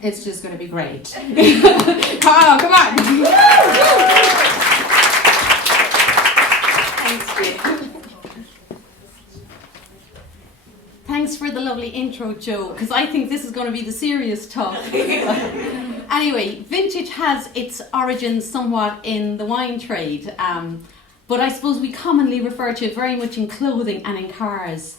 It's just going to be great. Come on. Thanks, Jane. Thanks for the lovely intro, Joe, because I think this is going to be the serious talk. Anyway, vintage has its origins somewhat in the wine trade, but I suppose we commonly refer to it very much in clothing and in cars.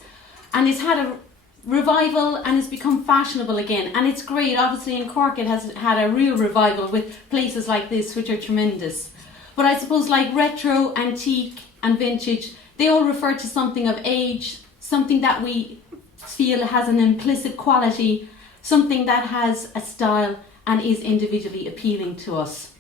And it's had a revival and it's become fashionable again, and it's great. Obviously in Cork it has had a real revival with places like this, which are tremendous. But I suppose like retro, antique and vintage, they all refer to something of age, something that we feel has an implicit quality, something that has a style and is individually appealing to us.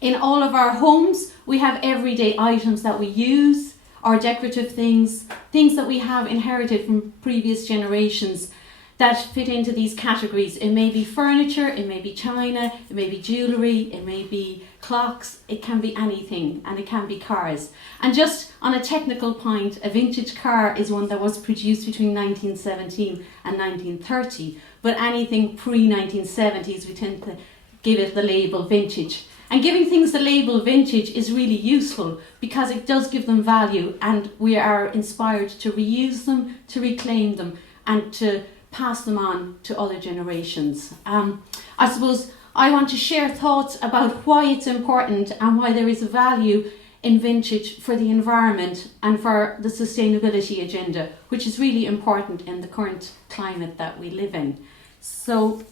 In all of our homes we have everyday items that we use, or decorative things that we have inherited from previous generations that fit into these categories. It may be furniture, it may be china, it may be jewellery, it may be clocks, it can be anything, and it can be cars. And just on a technical point, a vintage car is one that was produced between 1917 and 1930, but anything pre-1970s we tend to give it the label vintage. And giving things the label vintage is really useful because it does give them value, and we are inspired to reuse them, to reclaim them, and to pass them on to other generations. I suppose I want to share thoughts about why it's important and why there is a value in vintage for the environment and for the sustainability agenda, which is really important in the current climate that we live in. So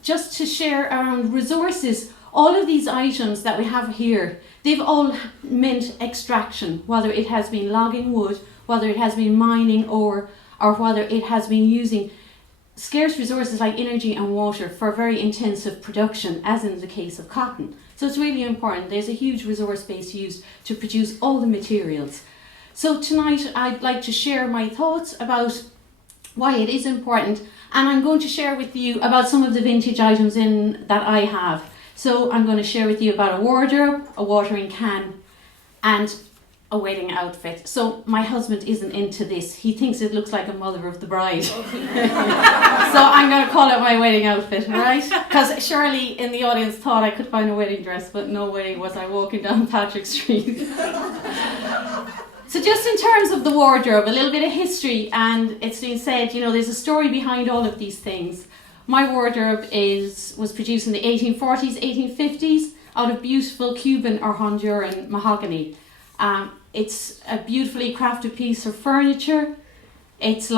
just to share around resources, all of these items that we have here, they've all meant extraction, whether it has been logging wood, whether it has been mining ore, or whether it has been using scarce resources like energy and water for very intensive production, as in the case of cotton. So it's really important. There's a huge resource base used to produce all the materials. So tonight I'd like to share my thoughts about why it is important, and I'm going to share with you about some of the vintage items that I have. So I'm going to share with you about a wardrobe, a watering can, and a wedding outfit. So my husband isn't into this. He thinks it looks like a mother of the bride. So I'm going to call it my wedding outfit, right? Because Shirley in the audience thought I could find a wedding dress, but no way was I walking down Patrick Street. So just in terms of the wardrobe, a little bit of history, and it's been said, there's a story behind all of these things. My wardrobe was produced in the 1840s, 1850s out of beautiful Cuban or Honduran mahogany. It's a beautifully crafted piece of furniture. It's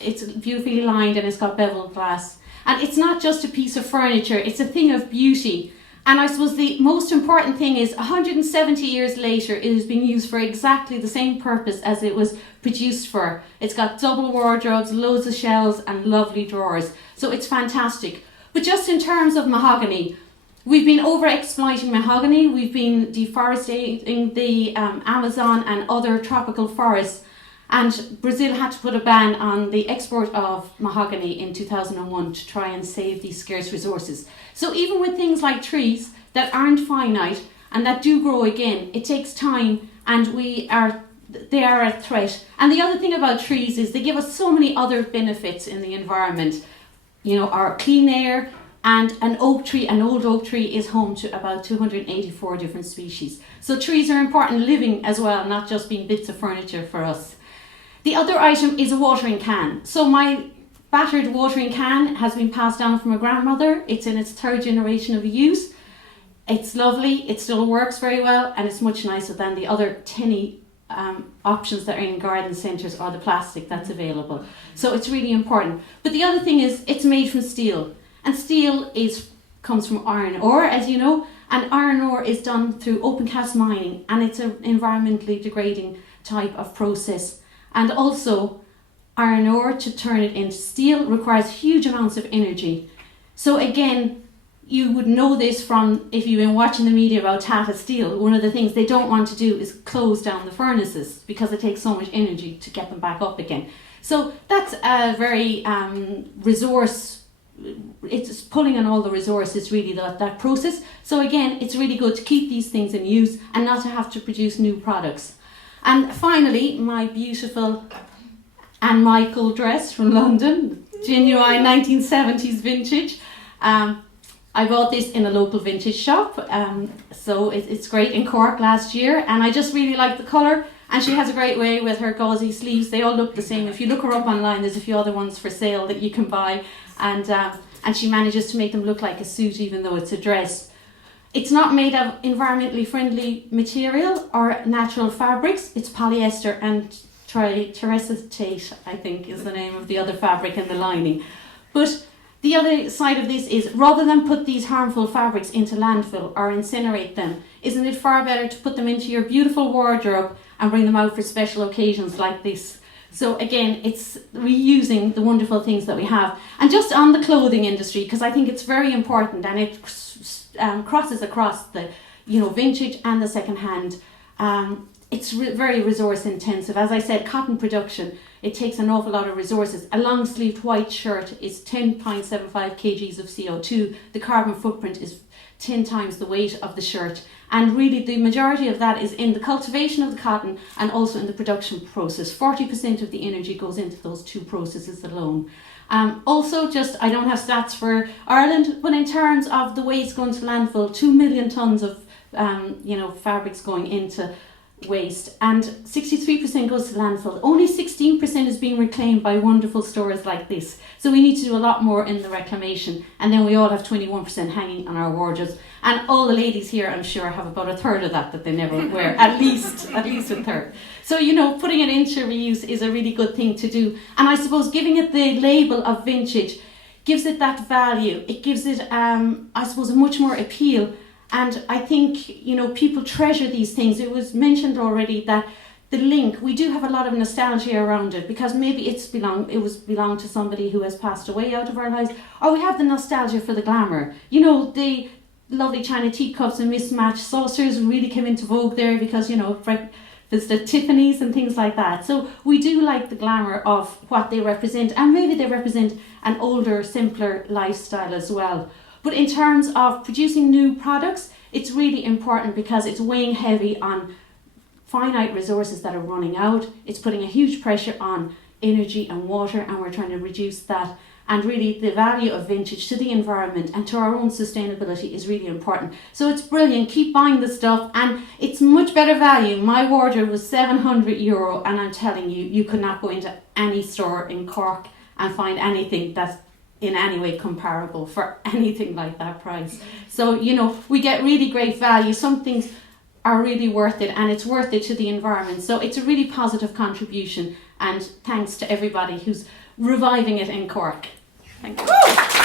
it's beautifully lined and it's got beveled glass. And it's not just a piece of furniture, it's a thing of beauty. And I suppose the most important thing is 170 years later, it has been used for exactly the same purpose as it was produced for. It's got double wardrobes, loads of shelves and lovely drawers. So it's fantastic. But just in terms of mahogany, we've been over-exploiting mahogany. We've been deforesting the Amazon and other tropical forests. And Brazil had to put a ban on the export of mahogany in 2001 to try and save these scarce resources. So even with things like trees that aren't finite and that do grow again, it takes time, and they are a threat. And the other thing about trees is they give us so many other benefits in the environment. Our clean air, and an old oak tree is home to about 284 different species. So trees are important living as well, not just being bits of furniture for us. The other item is a watering can. So my battered watering can has been passed down from a grandmother. It's in its third generation of use. It's lovely, it still works very well, and it's much nicer than the other tinny options that are in garden centres or the plastic that's available. So it's really important. But the other thing is it's made from steel. And steel comes from iron ore, as you know, and iron ore is done through open cast mining, and it's an environmentally degrading type of process. And also, iron ore, to turn it into steel, requires huge amounts of energy. So again, you would know this from if you've been watching the media about Tata Steel. One of the things they don't want to do is close down the furnaces because it takes so much energy to get them back up again. So that's a very it's pulling on all the resources, really, that process. So again, it's really good to keep these things in use and not to have to produce new products. And finally, my beautiful Anne Michael dress from London. genuine 1970s vintage. I bought this in a local vintage shop, so it's great in Cork last year, and I just really like the colour, and she has a great way with her gauzy sleeves. They all look the same. If you look her up online, there's a few other ones for sale that you can buy, and she manages to make them look like a suit even though it's a dress. It's not made of environmentally friendly material or natural fabrics. It's polyester and triacetate, I think is the name of the other fabric in the lining. But the other side of this is, rather than put these harmful fabrics into landfill or incinerate them, isn't it far better to put them into your beautiful wardrobe and bring them out for special occasions like this? So again, it's reusing the wonderful things that we have. And just on the clothing industry, because I think it's very important, and it crosses across the vintage and the second-hand. It's very resource intensive. As I said, cotton production, it takes an awful lot of resources. A long sleeved white shirt is 10.75 kgs of CO2. The carbon footprint is 10 times the weight of the shirt. And really the majority of that is in the cultivation of the cotton and also in the production process. 40% of the energy goes into those two processes alone. Also, I don't have stats for Ireland, but in terms of the waste going to landfill, 2 million tonnes of fabrics going into waste, and 63% goes to landfill. Only 16% is being reclaimed by wonderful stores like this. So we need to do a lot more in the reclamation, and then we all have 21% hanging on our wardrobes. And all the ladies here, I'm sure, have about a third of that they never wear, at least a third. So putting it into reuse is a really good thing to do. And I suppose giving it the label of vintage gives it that value. It gives it, I suppose, a much more appeal. And I think, people treasure these things. It was mentioned already that the link, we do have a lot of nostalgia around it, because maybe it belonged to somebody who has passed away out of our lives, or we have the nostalgia for the glamour. The lovely china teacups and mismatched saucers really came into vogue there because, there's the Tiffany's and things like that. So we do like the glamour of what they represent, and maybe they represent an older, simpler lifestyle as well. But in terms of producing new products, it's really important because it's weighing heavy on finite resources that are running out. It's putting a huge pressure on energy and water, and we're trying to reduce that. And really the value of vintage to the environment and to our own sustainability is really important. So it's brilliant. Keep buying the stuff, and it's much better value. My wardrobe was €700, and I'm telling you, you could not go into any store in Cork and find anything that's in any way comparable for anything like that price. So we get really great value. Some things are really worth it, and it's worth it to the environment. So it's a really positive contribution, and thanks to everybody who's reviving it in Cork. Thank you.